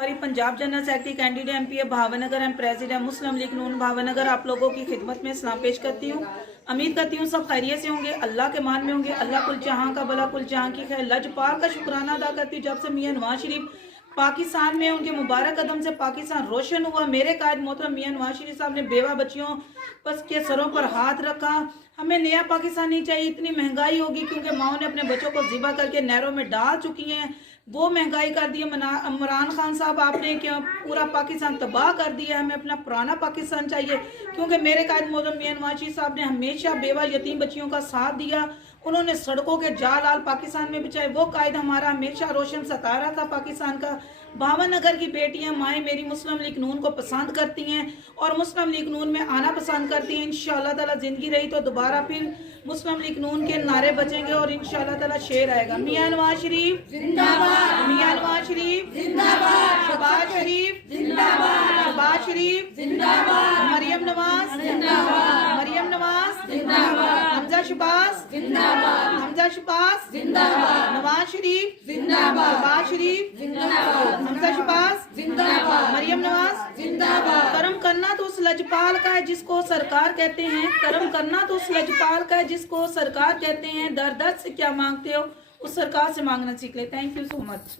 हमारी Punjab general secretary candidate MPA Bhavnagar and president Muslim League Noon Bhavnagar आप लोगों की खिदमत में सलाम पेश करती हूँ। उम्मीद करती हूँ सब खैरियत से होंगे, अल्लाह के मान में होंगे। अल्लाह कुल जहां का भला कुल जहां की खैर। लजपाल का शुक्राना अदा करती हूँ जब से मियां नवाज शरीफ पाकिस्तान में उनके मुबारक कदम से पाकिस्तान रोशन हुआ। मेरे कायद मोहतरम मियां नवाज शरीफ साहब ने बेवा बच्चियों बस के सरों पर हाथ रखा। हमें नया पाकिस्तान नहीं चाहिए। इतनी महंगाई होगी क्योंकि माओ ने अपने बच्चों को ज़िबा करके नहरों में डाल चुकी हैं। वो महंगाई कर दी है। इमरान खान साहब आपने क्या पूरा पाकिस्तान तबाह कर दिया। हमें अपना पुराना पाकिस्तान चाहिए क्योंकि मेरे कायद मोहतरम मियां नवाज शरीफ साहब ने हमेशा बेवा यतीम बच्चियों का साथ दिया। उन्होंने सड़कों के जाल आल पाकिस्तान में बिछाए। वो कायद हमारा हमेशा रोशन सतारा था पाकिस्तान का। भावनगर की बेटियां माएँ मेरी मुस्लिम लीग नून को पसंद करती हैं और मुस्लिम लीग नून में आना पसंद करती हैं। इंशाअल्लाह ताला जिंदगी रही तो दोबारा फिर मुस्लिम लीग नून के नारे बचेंगे और इंशाअल्लाह ताला शेर आएगा। मियां नवाज शरीफ जिंदाबाद, मियां नवाज शरीफ जिंदाबाद, शहबाज शरीफ जिंदाबाद, शहबाज शरीफ जिंदाबाद, मरियम नवाज जिंदाबाद, मरियम नवाज जिंदाबाद, हमजा शहबाज जिंदाबाद, हमजा शहबाज जिंदाबाद, नवाज शरीफ जिंदाबाद, शहबाज शरीफ जिंदाबाद, हमजा शहबाज जिंदाबाद, मरियम नवाज जिंदाबाद। कर्म करना तो उस लजपाल का है जिसको सरकार कहते हैं। कर्म करना तो उस लजपाल का है जिसको सरकार कहते हैं। दर दर से क्या मांगते हो उस सरकार से मांगना सीख ले। Thank you so much.